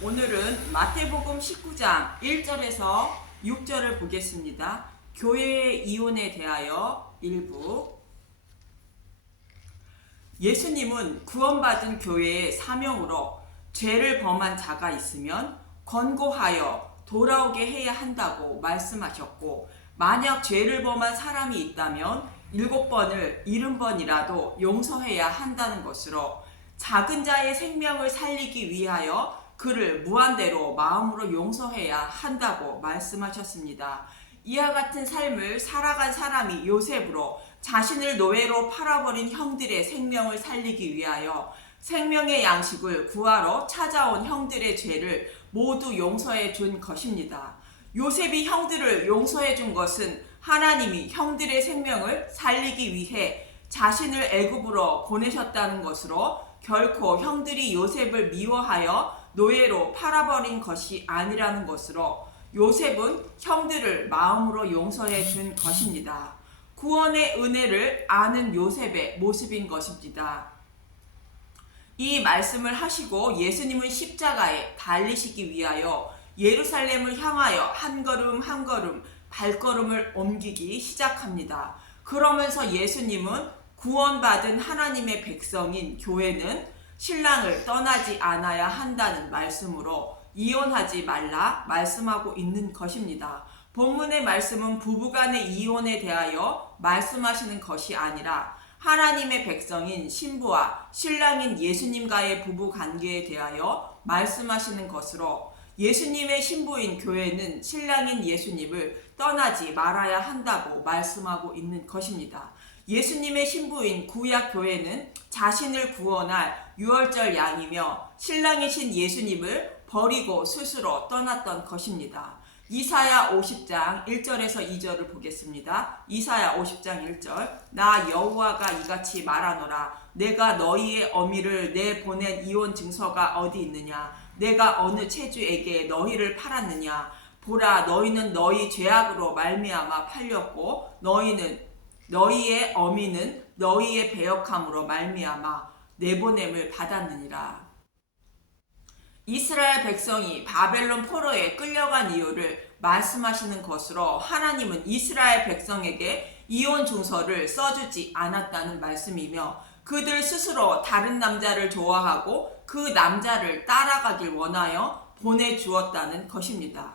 오늘은 마태복음 19장 1절에서 6절을 보겠습니다. 교회의 이혼에 대하여 일부. 예수님은 구원받은 교회의 사명으로 죄를 범한 자가 있으면 권고하여 돌아오게 해야 한다고 말씀하셨고, 만약 죄를 범한 사람이 있다면 7번을 70번이라도 용서해야 한다는 것으로 작은 자의 생명을 살리기 위하여 그를 무한대로 마음으로 용서해야 한다고 말씀하셨습니다. 이와 같은 삶을 살아간 사람이 요셉으로 자신을 노예로 팔아버린 형들의 생명을 살리기 위하여 생명의 양식을 구하러 찾아온 형들의 죄를 모두 용서해 준 것입니다. 요셉이 형들을 용서해 준 것은 하나님이 형들의 생명을 살리기 위해 자신을 애굽으로 보내셨다는 것으로, 결코 형들이 요셉을 미워하여 노예로 팔아버린 것이 아니라는 것으로 요셉은 형들을 마음으로 용서해 준 것입니다. 구원의 은혜를 아는 요셉의 모습인 것입니다. 이 말씀을 하시고 예수님은 십자가에 달리시기 위하여 예루살렘을 향하여 한 걸음 한 걸음 발걸음을 옮기기 시작합니다. 그러면서 예수님은 구원받은 하나님의 백성인 교회는 신랑을 떠나지 않아야 한다는 말씀으로 이혼하지 말라 말씀하고 있는 것입니다. 본문의 말씀은 부부간의 이혼에 대하여 말씀하시는 것이 아니라 하나님의 백성인 신부와 신랑인 예수님과의 부부 관계에 대하여 말씀하시는 것으로, 예수님의 신부인 교회는 신랑인 예수님을 떠나지 말아야 한다고 말씀하고 있는 것입니다. 예수님의 신부인 구약 교회는 자신을 구원할 유월절 양이며 신랑이신 예수님을 버리고 스스로 떠났던 것입니다. 이사야 50장 1절에서 2절을 보겠습니다. 이사야 50장 1절. 나 여호와가 이같이 말하노라. 내가 너희의 어미를 내보낸 이혼 증서가 어디 있느냐? 내가 어느 체주에게 너희를 팔았느냐? 보라, 너희는 너희 죄악으로 말미암아 팔렸고 너희의 어미는 너희의 배역함으로 말미암아 내보냄을 받았느니라. 이스라엘 백성이 바벨론 포로에 끌려간 이유를 말씀하시는 것으로, 하나님은 이스라엘 백성에게 이혼 증서를 써주지 않았다는 말씀이며, 그들 스스로 다른 남자를 좋아하고 그 남자를 따라가길 원하여 보내주었다는 것입니다.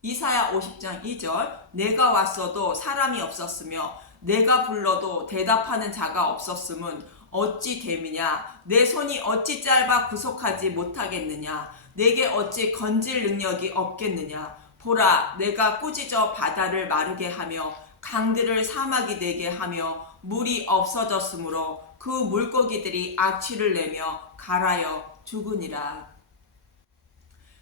이사야 50장 2절. 내가 왔어도 사람이 없었으며 내가 불러도 대답하는 자가 없었음은 어찌 됨이냐? 내 손이 어찌 짧아 구속하지 못하겠느냐? 내게 어찌 건질 능력이 없겠느냐? 보라, 내가 꾸짖어 바다를 마르게 하며 강들을 사막이 되게 하며 물이 없어졌으므로 그 물고기들이 악취를 내며 갈아여 죽으니라.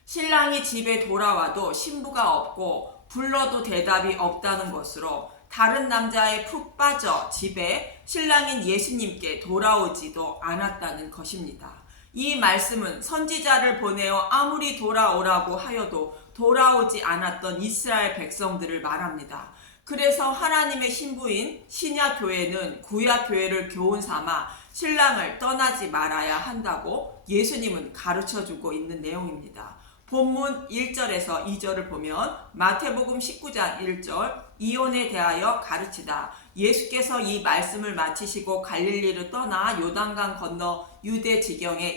신랑이 집에 돌아와도 신부가 없고 불러도 대답이 없다는 것으로, 다른 남자에 푹 빠져 집에 신랑인 예수님께 돌아오지도 않았다는 것입니다. 이 말씀은 선지자를 보내어 아무리 돌아오라고 하여도 돌아오지 않았던 이스라엘 백성들을 말합니다. 그래서 하나님의 신부인 신약 교회는 구약 교회를 교훈 삼아 신랑을 떠나지 말아야 한다고 예수님은 가르쳐주고 있는 내용입니다. 본문 1절에서 2절을 보면 마태복음 19장 1절. 이혼에 대하여 가르치다. 예수께서 이 말씀을 마치시고 갈릴리를 떠나 요단강 건너 유대 지경에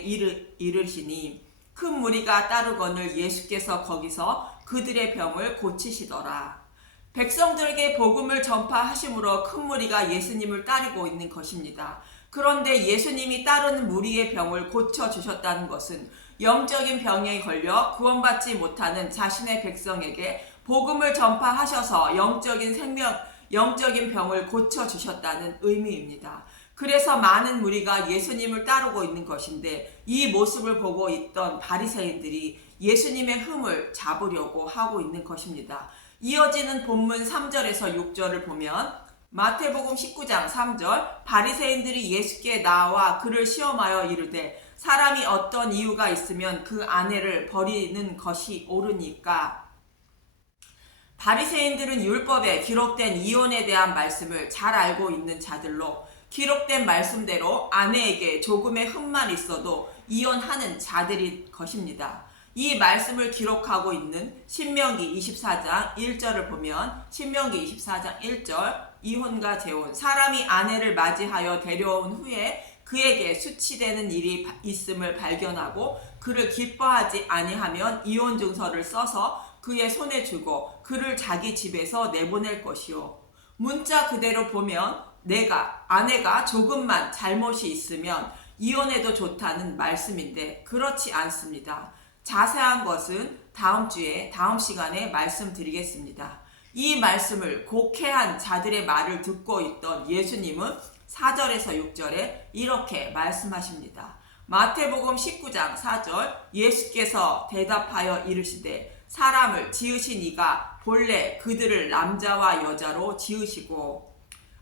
이르시니 큰 무리가 따르거늘 예수께서 거기서 그들의 병을 고치시더라. 백성들에게 복음을 전파하심으로 큰 무리가 예수님을 따르고 있는 것입니다. 그런데 예수님이 따르는 무리의 병을 고쳐주셨다는 것은 영적인 병에 걸려 구원받지 못하는 자신의 백성에게 복음을 전파하셔서 영적인 병을 고쳐주셨다는 의미입니다. 그래서 많은 무리가 예수님을 따르고 있는 것인데, 이 모습을 보고 있던 바리새인들이 예수님의 흠을 잡으려고 하고 있는 것입니다. 이어지는 본문 3절에서 6절을 보면 마태복음 19장 3절. 바리새인들이 예수께 나와 그를 시험하여 이르되 사람이 어떤 이유가 있으면 그 아내를 버리는 것이 옳으니까. 바리새인들은 율법에 기록된 이혼에 대한 말씀을 잘 알고 있는 자들로, 기록된 말씀대로 아내에게 조금의 흠만 있어도 이혼하는 자들일 것입니다. 이 말씀을 기록하고 있는 신명기 24장 1절을 보면 신명기 24장 1절 이혼과 재혼 사람이 아내를 맞이하여 데려온 후에 그에게 수치되는 일이 있음을 발견하고 그를 기뻐하지 아니하면 이혼 증서를 써서 그의 손에 주고 그를 자기 집에서 내보낼 것이요. 문자 그대로 보면 아내가 조금만 잘못이 있으면 이혼해도 좋다는 말씀인데 그렇지 않습니다. 자세한 것은 다음 시간에 말씀드리겠습니다. 이 말씀을 곡해한 자들의 말을 듣고 있던 예수님은 4절에서 6절에 이렇게 말씀하십니다. 마태복음 19장 4절 예수께서 대답하여 이르시되 사람을 지으신 이가 본래 그들을 남자와 여자로 지으시고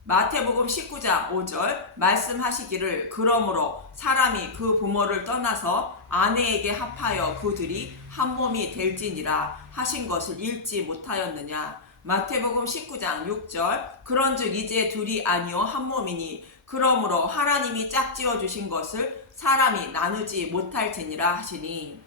마태복음 19장 5절 말씀하시기를 그러므로 사람이 그 부모를 떠나서 아내에게 합하여 그들이 한 몸이 될지니라 하신 것을 읽지 못하였느냐. 마태복음 19장 6절 그런즉 이제 둘이 아니요 한 몸이니 그러므로 하나님이 짝지어 주신 것을 사람이 나누지 못할지니라 하시니.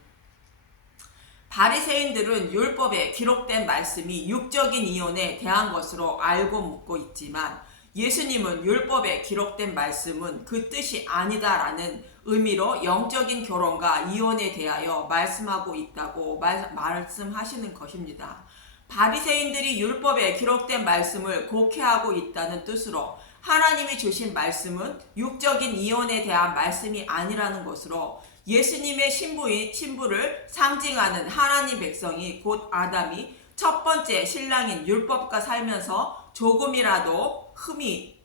바리새인들은 율법에 기록된 말씀이 육적인 이혼에 대한 것으로 알고 묻고 있지만 예수님은 율법에 기록된 말씀은 그 뜻이 아니다라는 의미로 영적인 결혼과 이혼에 대하여 말씀하고 있다고 말씀하시는 것입니다. 바리새인들이 율법에 기록된 말씀을 곡해하고 있다는 뜻으로 하나님이 주신 말씀은 육적인 이혼에 대한 말씀이 아니라는 것으로 예수님의 신부를 상징하는 하나님 백성이 곧 아담이 첫 번째 신랑인 율법과 살면서 조금이라도 흠이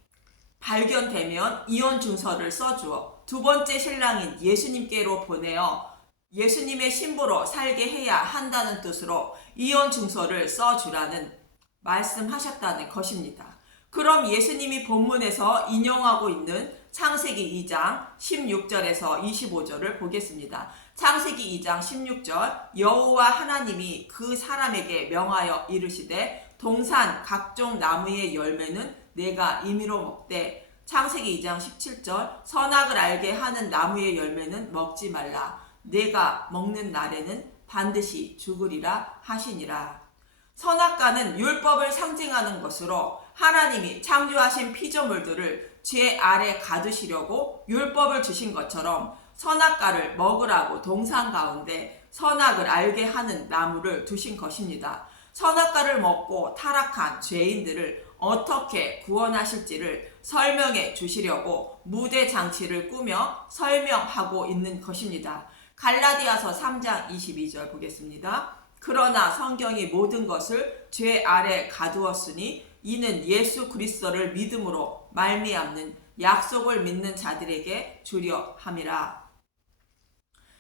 발견되면 이혼 증서를 써주어 두 번째 신랑인 예수님께로 보내어 예수님의 신부로 살게 해야 한다는 뜻으로 이혼 증서를 써주라는 말씀하셨다는 것입니다. 그럼 예수님이 본문에서 인용하고 있는 창세기 2장 16절에서 25절을 보겠습니다. 창세기 2장 16절 여호와 하나님이 그 사람에게 명하여 이르시되 동산 각종 나무의 열매는 내가 임의로 먹되 창세기 2장 17절 선악을 알게 하는 나무의 열매는 먹지 말라 내가 먹는 날에는 반드시 죽으리라 하시니라. 선악과는 율법을 상징하는 것으로 하나님이 창조하신 피조물들을 죄 아래 가두시려고 율법을 주신 것처럼 선악과를 먹으라고 동산 가운데 선악을 알게 하는 나무를 두신 것입니다. 선악과를 먹고 타락한 죄인들을 어떻게 구원하실지를 설명해 주시려고 무대 장치를 꾸며 설명하고 있는 것입니다. 갈라디아서 3장 22절 보겠습니다. 그러나 성경이 모든 것을 죄 아래 가두었으니 이는 예수 그리스도를 믿음으로 말미암는 약속을 믿는 자들에게 주려 함이라.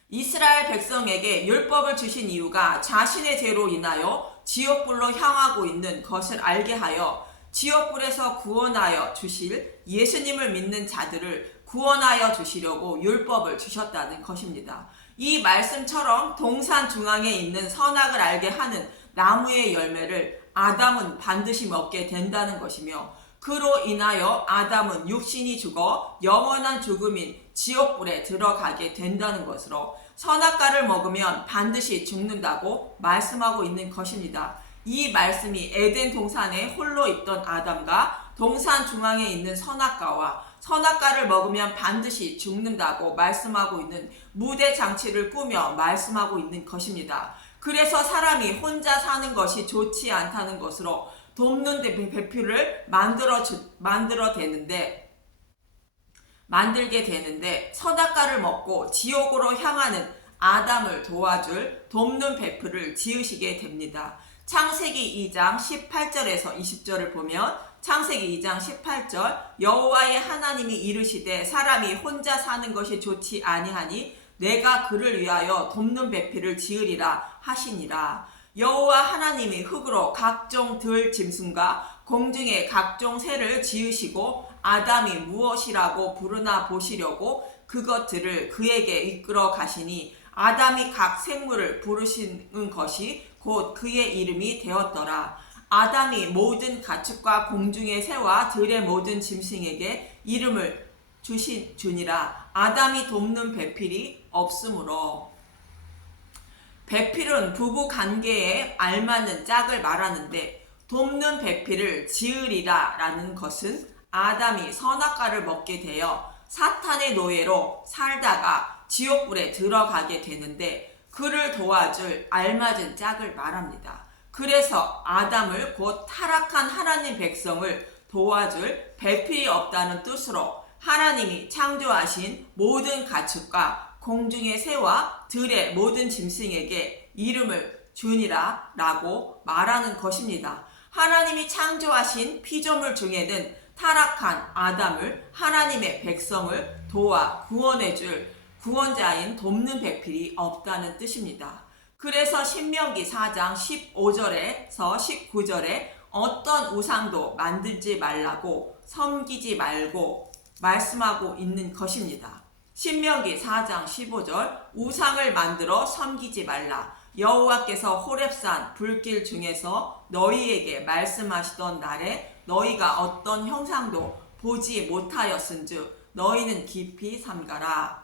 이스라엘 백성에게 율법을 주신 이유가 자신의 죄로 인하여 지옥불로 향하고 있는 것을 알게 하여 지옥불에서 구원하여 주실 예수님을 믿는 자들을 구원하여 주시려고 율법을 주셨다는 것입니다. 이 말씀처럼 동산 중앙에 있는 선악을 알게 하는 나무의 열매를 아담은 반드시 먹게 된다는 것이며 그로 인하여 아담은 육신이 죽어 영원한 죽음인 지옥불에 들어가게 된다는 것으로 선악과를 먹으면 반드시 죽는다고 말씀하고 있는 것입니다. 이 말씀이 에덴 동산에 홀로 있던 아담과 동산 중앙에 있는 선악과와 선악과를 먹으면 반드시 죽는다고 말씀하고 있는 무대 장치를 꾸며 말씀하고 있는 것입니다. 그래서 사람이 혼자 사는 것이 좋지 않다는 것으로 돕는 배필을 만들게 되는데 선악과를 먹고 지옥으로 향하는 아담을 도와줄 돕는 배필을 지으시게 됩니다. 창세기 2장 18절에서 20절을 보면 창세기 2장 18절 여호와의 하나님이 이르시되 사람이 혼자 사는 것이 좋지 아니하니 내가 그를 위하여 돕는 배필을 지으리라 하시니라. 여호와 하나님이 흙으로 각종 들 짐승과 공중의 각종 새를 지으시고 아담이 무엇이라고 부르나 보시려고 그것들을 그에게 이끌어 가시니 아담이 각 생물을 부르시는 것이 곧 그의 이름이 되었더라. 아담이 모든 가축과 공중의 새와 들의 모든 짐승에게 이름을 주니라. 아담이 돕는 배필이 없으므로 배필은 부부 관계에 알맞는 짝을 말하는데 돕는 배필을 지으리라 라는 것은 아담이 선악과를 먹게 되어 사탄의 노예로 살다가 지옥불에 들어가게 되는데 그를 도와줄 알맞은 짝을 말합니다. 그래서 아담을 곧 타락한 하나님 백성을 도와줄 배필이 없다는 뜻으로 하나님이 창조하신 모든 가축과 공중의 새와 들의 모든 짐승에게 이름을 주니라 라고 말하는 것입니다. 하나님이 창조하신 피조물 중에는 타락한 아담을 하나님의 백성을 도와 구원해줄 구원자인 돕는 배필이 없다는 뜻입니다. 그래서 신명기 4장 15절에서 19절에 어떤 우상도 만들지 말라고 섬기지 말고 말씀하고 있는 것입니다. 신명기 4장 15절 우상을 만들어 섬기지 말라. 여호와께서 호렙산 불길 중에서 너희에게 말씀하시던 날에 너희가 어떤 형상도 보지 못하였은즉 너희는 깊이 삼가라.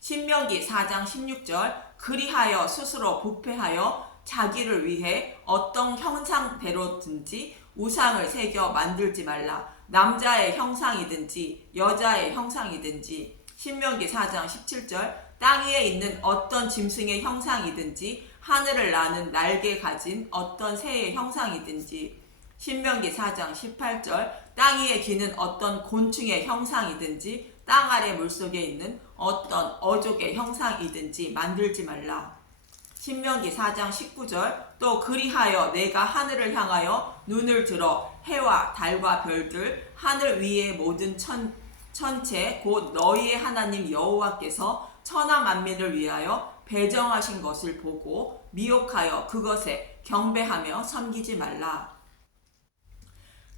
신명기 4장 16절 그리하여 스스로 부패하여 자기를 위해 어떤 형상대로든지 우상을 새겨 만들지 말라. 남자의 형상이든지 여자의 형상이든지. 신명기 4장 17절 땅 위에 있는 어떤 짐승의 형상이든지 하늘을 나는 날개 가진 어떤 새의 형상이든지. 신명기 4장 18절 땅 위에 기는 어떤 곤충의 형상이든지 땅 아래 물속에 있는 어떤 어족의 형상이든지 만들지 말라. 신명기 4장 19절 또 그리하여 내가 하늘을 향하여 눈을 들어 해와 달과 별들 하늘 위의 모든 천체 곧 너희의 하나님 여호와께서 천하 만민을 위하여 배정하신 것을 보고 미혹하여 그것에 경배하며 섬기지 말라.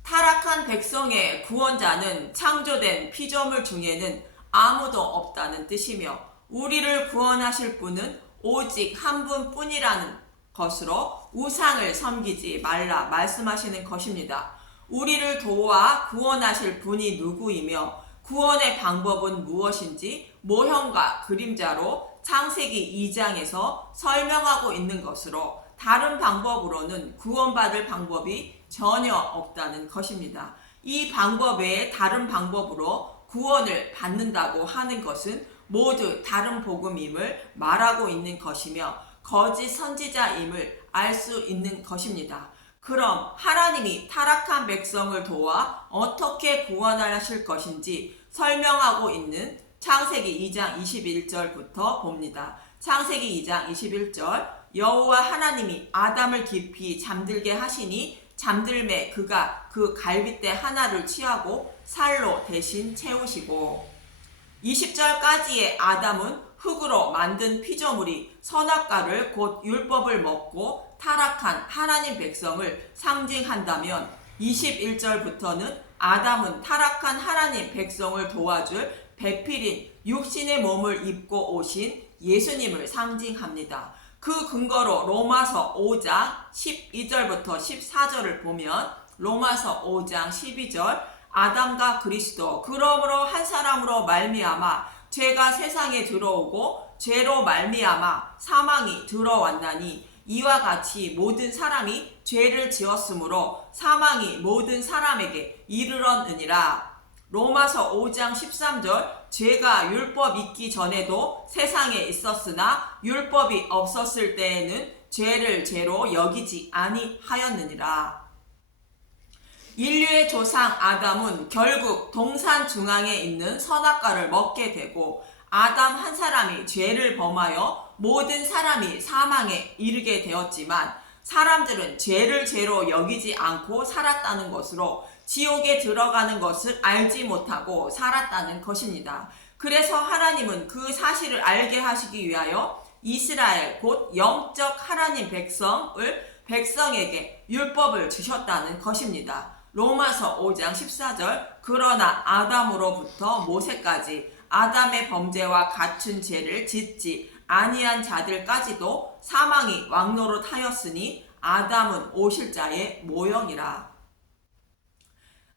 타락한 백성의 구원자는 창조된 피조물 중에는 아무도 없다는 뜻이며 우리를 구원하실 분은 오직 한 분뿐이라는 것으로 우상을 섬기지 말라 말씀하시는 것입니다. 우리를 도와 구원하실 분이 누구이며 구원의 방법은 무엇인지 모형과 그림자로 창세기 2장에서 설명하고 있는 것으로 다른 방법으로는 구원받을 방법이 전혀 없다는 것입니다. 이 방법 외에 다른 방법으로 구원을 받는다고 하는 것은 모두 다른 복음임을 말하고 있는 것이며 거짓 선지자임을 알 수 있는 것입니다. 그럼 하나님이 타락한 백성을 도와 어떻게 구원하실 것인지 설명하고 있는 창세기 2장 21절부터 봅니다. 창세기 2장 21절 여호와 하나님이 아담을 깊이 잠들게 하시니 잠들매 그가 그 갈빗대 하나를 취하고 살로 대신 채우시고. 20절까지의 아담은 흙으로 만든 피조물이 선악과를 곧 율법을 먹고 타락한 하나님 백성을 상징한다면 21절부터는 아담은 타락한 하나님 백성을 도와줄 배필인 육신의 몸을 입고 오신 예수님을 상징합니다. 그 근거로 로마서 5장 12절부터 14절을 보면 로마서 5장 12절 아담과 그리스도 그러므로 한 사람으로 말미암아 죄가 세상에 들어오고 죄로 말미암아 사망이 들어왔나니 이와 같이 모든 사람이 죄를 지었으므로 사망이 모든 사람에게 이르렀느니라. 로마서 5장 13절 죄가 율법 있기 전에도 세상에 있었으나 율법이 없었을 때에는 죄를 죄로 여기지 아니하였느니라. 인류의 조상 아담은 결국 동산 중앙에 있는 선악과를 먹게 되고 아담 한 사람이 죄를 범하여 모든 사람이 사망에 이르게 되었지만 사람들은 죄를 죄로 여기지 않고 살았다는 것으로 지옥에 들어가는 것을 알지 못하고 살았다는 것입니다. 그래서 하나님은 그 사실을 알게 하시기 위하여 이스라엘 곧 영적 하나님 백성에게 율법을 주셨다는 것입니다. 로마서 5장 14절 그러나 아담으로부터 모세까지 아담의 범죄와 갖춘 죄를 짓지 아니한 자들까지도 사망이 왕노릇하였으니 아담은 오실 자의 모형이라.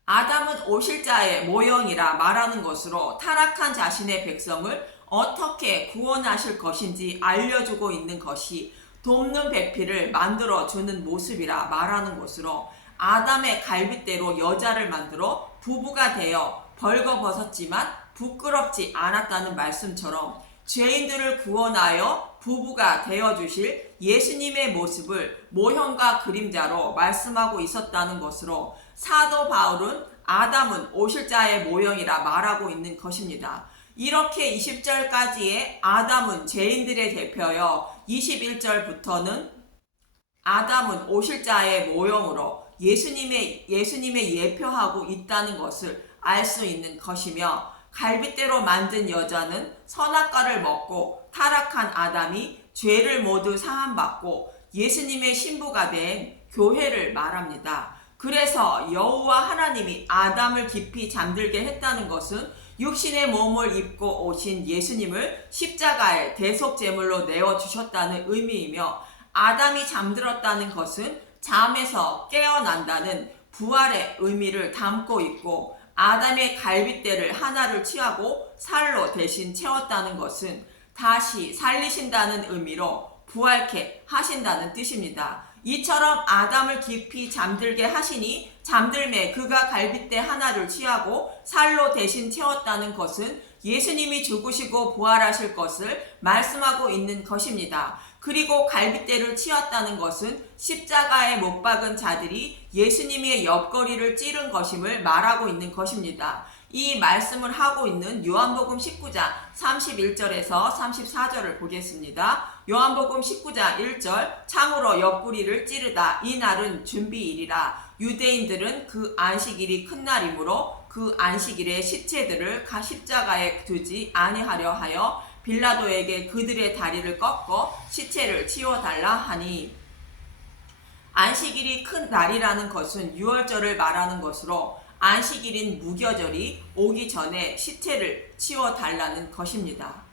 아담은 오실 자의 모형이라 말하는 것으로 타락한 자신의 백성을 어떻게 구원하실 것인지 알려주고 있는 것이 돕는 배필을 만들어 주는 모습이라 말하는 것으로 아담의 갈빗대로 여자를 만들어 부부가 되어 벌거벗었지만 부끄럽지 않았다는 말씀처럼 죄인들을 구원하여 부부가 되어주실 예수님의 모습을 모형과 그림자로 말씀하고 있었다는 것으로 사도 바울은 아담은 오실자의 모형이라 말하고 있는 것입니다. 이렇게 20절까지의 아담은 죄인들의 대표여 21절부터는 아담은 오실자의 모형으로 예수님의 예표하고 있다는 것을 알 수 있는 것이며 갈빗대로 만든 여자는 선악과를 먹고 타락한 아담이 죄를 모두 사함받고 예수님의 신부가 된 교회를 말합니다. 그래서 여호와 하나님이 아담을 깊이 잠들게 했다는 것은 육신의 몸을 입고 오신 예수님을 십자가에 대속제물로 내어주셨다는 의미이며 아담이 잠들었다는 것은 잠에서 깨어난다는 부활의 의미를 담고 있고 아담의 갈빗대를 하나를 취하고 살로 대신 채웠다는 것은 다시 살리신다는 의미로 부활케 하신다는 뜻입니다. 이처럼 아담을 깊이 잠들게 하시니 잠들매 그가 갈빗대 하나를 취하고 살로 대신 채웠다는 것은 예수님이 죽으시고 부활하실 것을 말씀하고 있는 것입니다. 그리고 갈빗대를 치었다는 것은 십자가에 못 박은 자들이 예수님의 옆구리를 찌른 것임을 말하고 있는 것입니다. 이 말씀을 하고 있는 요한복음 19장 31절에서 34절을 보겠습니다. 요한복음 19장 1절 창으로 옆구리를 찌르다 이 날은 준비일이라 유대인들은 그 안식일이 큰 날이므로 그 안식일에 시체들을 십자가에 두지 아니하려 하여 빌라도에게 그들의 다리를 꺾어 시체를 치워달라 하니 안식일이 큰 날이라는 것은 유월절을 말하는 것으로 안식일인 무교절이 오기 전에 시체를 치워달라는 것입니다.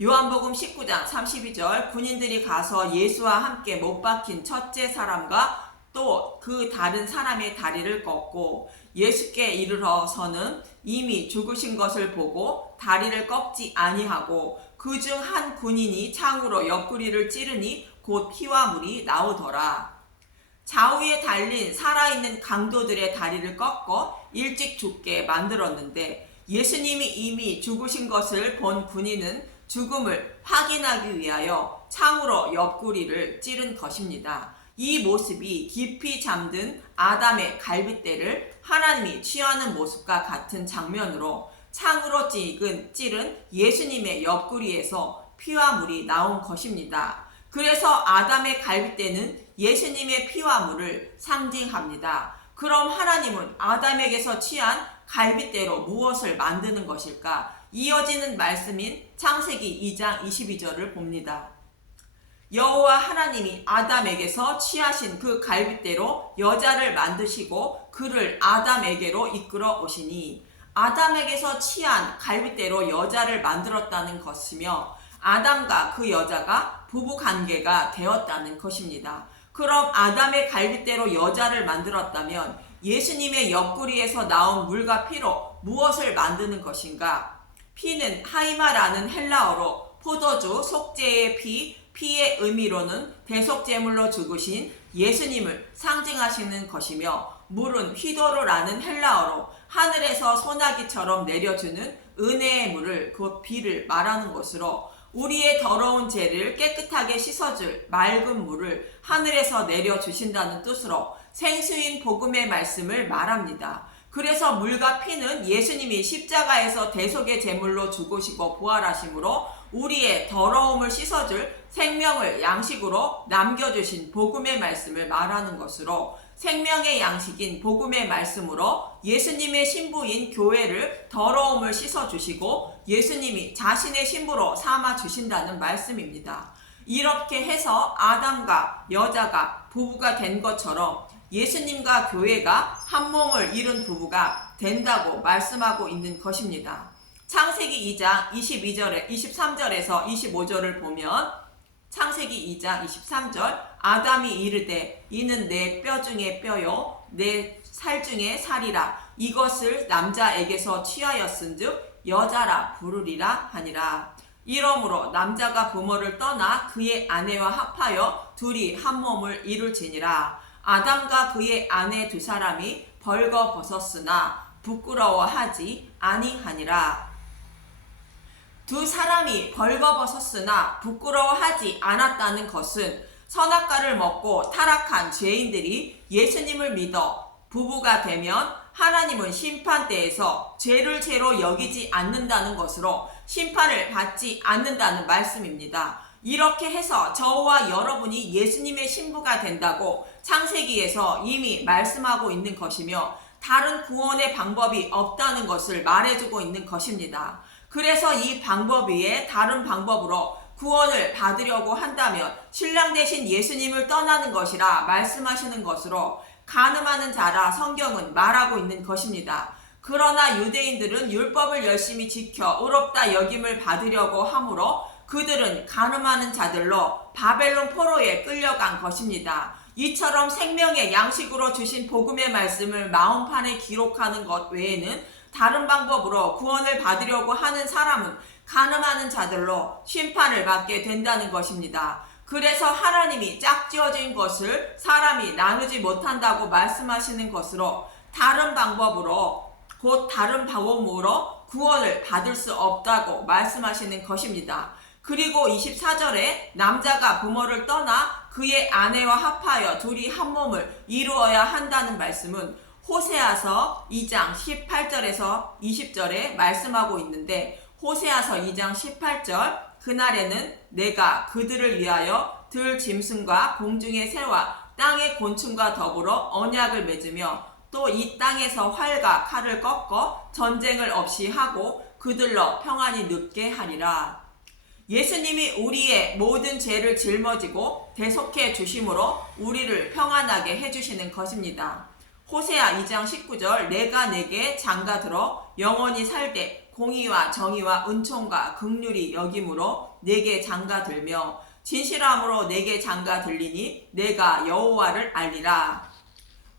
요한복음 19장 32절 군인들이 가서 예수와 함께 못 박힌 첫째 사람과 또 그 다른 사람의 다리를 꺾고 예수께 이르러서는 이미 죽으신 것을 보고 다리를 꺾지 아니하고 그중 한 군인이 창으로 옆구리를 찌르니 곧 피와 물이 나오더라. 좌우에 달린 살아있는 강도들의 다리를 꺾어 일찍 죽게 만들었는데 예수님이 이미 죽으신 것을 본 군인은 죽음을 확인하기 위하여 창으로 옆구리를 찌른 것입니다. 이 모습이 깊이 잠든 아담의 갈빗대를 하나님이 취하는 모습과 같은 장면으로 창으로 찌른 예수님의 옆구리에서 피와 물이 나온 것입니다. 그래서 아담의 갈빗대는 예수님의 피와 물을 상징합니다. 그럼 하나님은 아담에게서 취한 갈빗대로 무엇을 만드는 것일까? 이어지는 말씀인 창세기 2장 22절을 봅니다. 여호와 하나님이 아담에게서 취하신 그 갈빗대로 여자를 만드시고 그를 아담에게로 이끌어 오시니 아담에게서 취한 갈빗대로 여자를 만들었다는 것이며 아담과 그 여자가 부부관계가 되었다는 것입니다. 그럼 아담의 갈빗대로 여자를 만들었다면 예수님의 옆구리에서 나온 물과 피로 무엇을 만드는 것인가? 피는 하이마라는 헬라어로 포도주 속죄의 피의 의미로는 대속제물로 죽으신 예수님을 상징하시는 것이며 물은 휘도르라는 헬라어로 하늘에서 소나기처럼 내려주는 은혜의 물을 곧 비를 말하는 것으로 우리의 더러운 죄를 깨끗하게 씻어줄 맑은 물을 하늘에서 내려주신다는 뜻으로 생수인 복음의 말씀을 말합니다. 그래서 물과 피는 예수님이 십자가에서 대속의 제물로 죽으시고 부활하심으로 우리의 더러움을 씻어줄 생명을 양식으로 남겨주신 복음의 말씀을 말하는 것으로 생명의 양식인 복음의 말씀으로 예수님의 신부인 교회를 더러움을 씻어주시고 예수님이 자신의 신부로 삼아주신다는 말씀입니다. 이렇게 해서 아담과 여자가 부부가 된 것처럼 예수님과 교회가 한 몸을 이룬 부부가 된다고 말씀하고 있는 것입니다. 창세기 2장 23절에서 25절을 보면 창세기 2장 23절 아담이 이르되 이는 내 뼈 중에 뼈요 내 살 중에 살이라 이것을 남자에게서 취하였은즉 여자라 부르리라 하니라. 이러므로 남자가 부모를 떠나 그의 아내와 합하여 둘이 한 몸을 이룰지니라. 아담과 그의 아내 두 사람이 벌거벗었으나 부끄러워하지 아니하니라. 두 사람이 벌거벗었으나 부끄러워하지 않았다는 것은 선악과를 먹고 타락한 죄인들이 예수님을 믿어 부부가 되면 하나님은 심판대에서 죄를 죄로 여기지 않는다는 것으로 심판을 받지 않는다는 말씀입니다. 이렇게 해서 저와 여러분이 예수님의 신부가 된다고 창세기에서 이미 말씀하고 있는 것이며 다른 구원의 방법이 없다는 것을 말해주고 있는 것입니다. 그래서 이 방법 외에 다른 방법으로 구원을 받으려고 한다면 신랑 되신 예수님을 떠나는 것이라 말씀하시는 것으로 간음하는 자라 성경은 말하고 있는 것입니다. 그러나 유대인들은 율법을 열심히 지켜 의롭다 여김을 받으려고 하므로 그들은 간음하는 자들로 바벨론 포로에 끌려간 것입니다. 이처럼 생명의 양식으로 주신 복음의 말씀을 마음판에 기록하는 것 외에는 다른 방법으로 구원을 받으려고 하는 사람은 간음하는 자들로 심판을 받게 된다는 것입니다. 그래서 하나님이 짝지어진 것을 사람이 나누지 못한다고 말씀하시는 것으로 다른 방법으로 곧 다른 방법으로 구원을 받을 수 없다고 말씀하시는 것입니다. 그리고 24절에 남자가 부모를 떠나 그의 아내와 합하여 둘이 한 몸을 이루어야 한다는 말씀은 호세아서 2장 18절에서 20절에 말씀하고 있는데 호세아서 2장 18절 그날에는 내가 그들을 위하여 들 짐승과 공중의 새와 땅의 곤충과 더불어 언약을 맺으며 또 이 땅에서 활과 칼을 꺾어 전쟁을 없이 하고 그들로 평안히 눕게 하리라. 예수님이 우리의 모든 죄를 짊어지고 대속해 주심으로 우리를 평안하게 해주시는 것입니다. 호세아 2장 19절 내가 내게 장가들어 영원히 살되 공의와 정의와 은총과 긍휼이 여김으로 내게 장가들며 진실함으로 내게 장가들리니 내가 여호와를 알리라.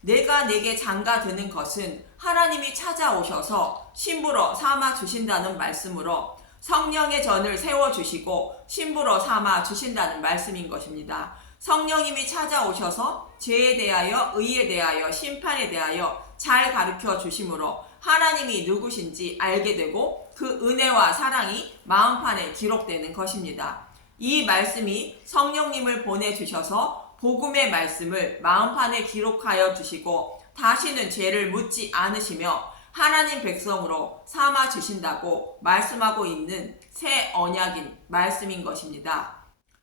내가 내게 장가드는 것은 하나님이 찾아오셔서 신부로 삼아 주신다는 말씀으로 성령의 전을 세워주시고 신부로 삼아 주신다는 말씀인 것입니다. 성령님이 찾아오셔서 죄에 대하여 의에 대하여 심판에 대하여 잘 가르쳐 주심으로 하나님이 누구신지 알게 되고 그 은혜와 사랑이 마음판에 기록되는 것입니다. 이 말씀이 성령님을 보내주셔서 복음의 말씀을 마음판에 기록하여 주시고 다시는 죄를 묻지 않으시며 하나님 백성으로 삼아 주신다고 말씀하고 있는 새 언약인 말씀인 것입니다.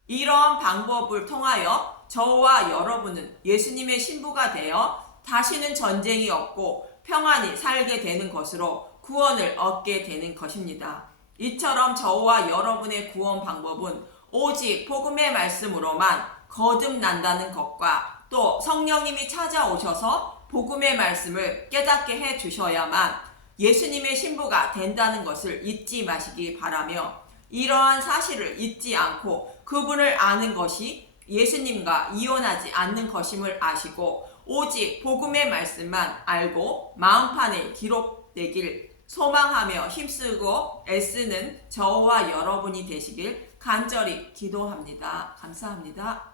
이러한 방법을 통하여 저와 여러분은 예수님의 신부가 되어 다시는 전쟁이 없고 평안히 살게 되는 것으로 구원을 얻게 되는 것입니다. 이처럼 저와 여러분의 구원 방법은 오직 복음의 말씀으로만 거듭난다는 것과 또 성령님이 찾아오셔서 복음의 말씀을 깨닫게 해 주셔야만 예수님의 신부가 된다는 것을 잊지 마시기 바라며 이러한 사실을 잊지 않고 그분을 아는 것이 예수님과 이혼하지 않는 것임을 아시고 오직 복음의 말씀만 알고 마음판에 기록되길 소망하며 힘쓰고 애쓰는 저와 여러분이 되시길 간절히 기도합니다. 감사합니다.